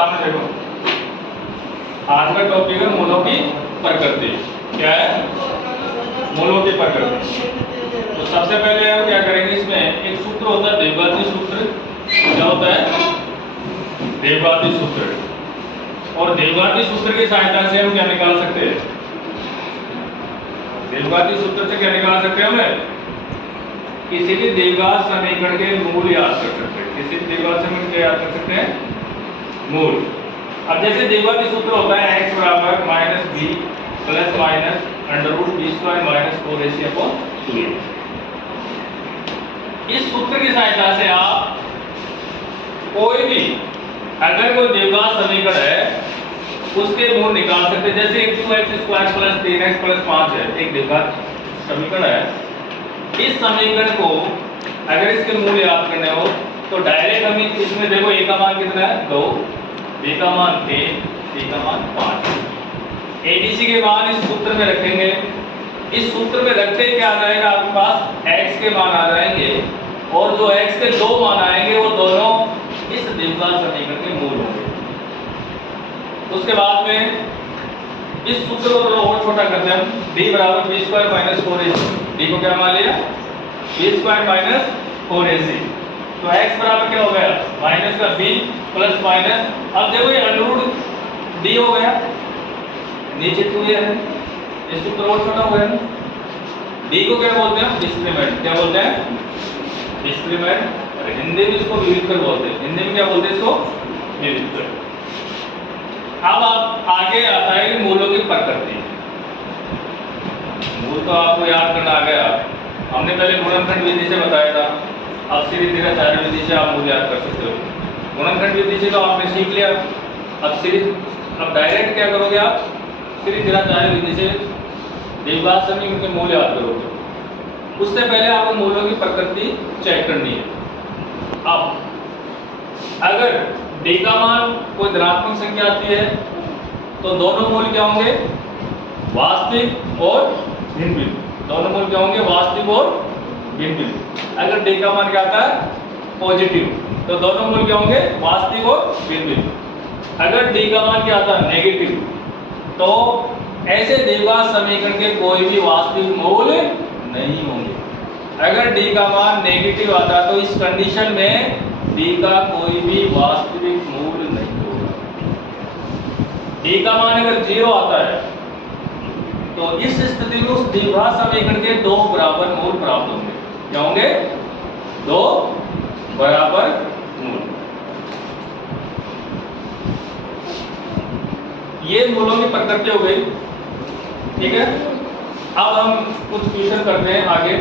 सामने देखो, आज का टॉपिक है मूलों की प्रकृति। क्या है? मूलों की प्रकृति। तो सबसे पहले हम क्या करेंगे, इसमें एक सूत्र होता है देवघाती सूत्र। क्या होता है? देवघाती सूत्र। और देवघाती सूत्र की सहायता से हम क्या निकाल सकते हैं? देवघाती सूत्र से क्या निकाल सकते हैं? हमें किसी भी द्विघात समीकरण के मूल याद कर सकते हैं। किसी भी द्विघात समीकरण के याद कर सकते हैं मूल। अब जैसे द्विघाती सूत्र होता है x बराबर minus b plus minus under root b square minus 4ac/2a। इस सूत्र की सहायता से आप कोई भी अगर कोई द्विघात समीकरण है उसके मूल निकाल सकते हैं। जैसे 2x² प्लस 3x प्लस 5 है, एक द्विघात समीकरण है। इस समीकरण को अगर इसके मूल याद करने हो तो डायरेक्ट हम इसमें देखो a का मान कितना है 2, b का मान 3, c का मान 5। abc के मान इस सूत्र में रखेंगे। इस सूत्र में रखते ही क्या आ जाएगा आपके पास? x के मान आ जाएंगे और जो x के दो मान आएंगे वो दोनों इस द्विघात समीकरण के मूल होंगे। उसके बाद में इस सूत्र को थोड़ा और छोटा करते हैं हम। d बराबर b square minus 4ac। d को क्या मान लिया? b square minus 4ac। तो x बराबर क्या हो गया? माइनस का b प्लस माइनस, अब देखो ये अंडर रूट d हो गया, नीचे 2 है, इस सूत्र और छोटा हो गया। d को क्या बोलते हैं? डिस्क्रीमेंट। क्या बोलते हैं? डिस्क्रीमेंट। और हिंदी में इसको विविधकर बोलते हैं। हिंदी में क्या बोलते हैं इसको? विविधकर। अब आप आगे आता है मूलों की प्रकृति। मूल तो आपको याद करना आ गया। हमने पहले गुणनखंड विधि से बताया था। अब सीरीज निराचार्य विधि से आप मूल याद कर सकते हो। गुणनखंड विधि से तो आपने सीख लिया। अब डायरेक्ट क्या करोगे आप? सीरीज निराचार्य विधि से द्विघात समीकरण के मूल याद करोगे। उससे पहले आपको मूलों की प्रकृति चेक करनी है। अब अगर d का मान कोई धनात्मक संख्या आती है तो दोनों मूल क्या होंगे? वास्तविक और भिन्न बिंदु। दोनों मूल क्या होंगे? वास्तविक और भिन्न बिंदु। अगर d का मान क्या आता है? पॉजिटिव, तो दोनों मूल क्या होंगे? वास्तविक और भिन्न बिंदु। अगर d का मान क्या आता है? नेगेटिव, तो ऐसे द्विघात समीकरण के कोई भी वास्तविक मूल नहीं होंगे। अगर d का मान नेगेटिव आता है तो इस कंडीशन में d का कोई भी वास्तविक मूल नहीं होगा। d का मान अगर 0 आता है तो इस स्थिति में उस द्विघात समीकरण के दो बराबर मूल प्राप्त होंगे। क्या होंगे? दो बराबर मूल। ये मूलों की प्रकृति हो गई। ठीक है, अब हम कुछ क्वेश्चन करते हैं आगे।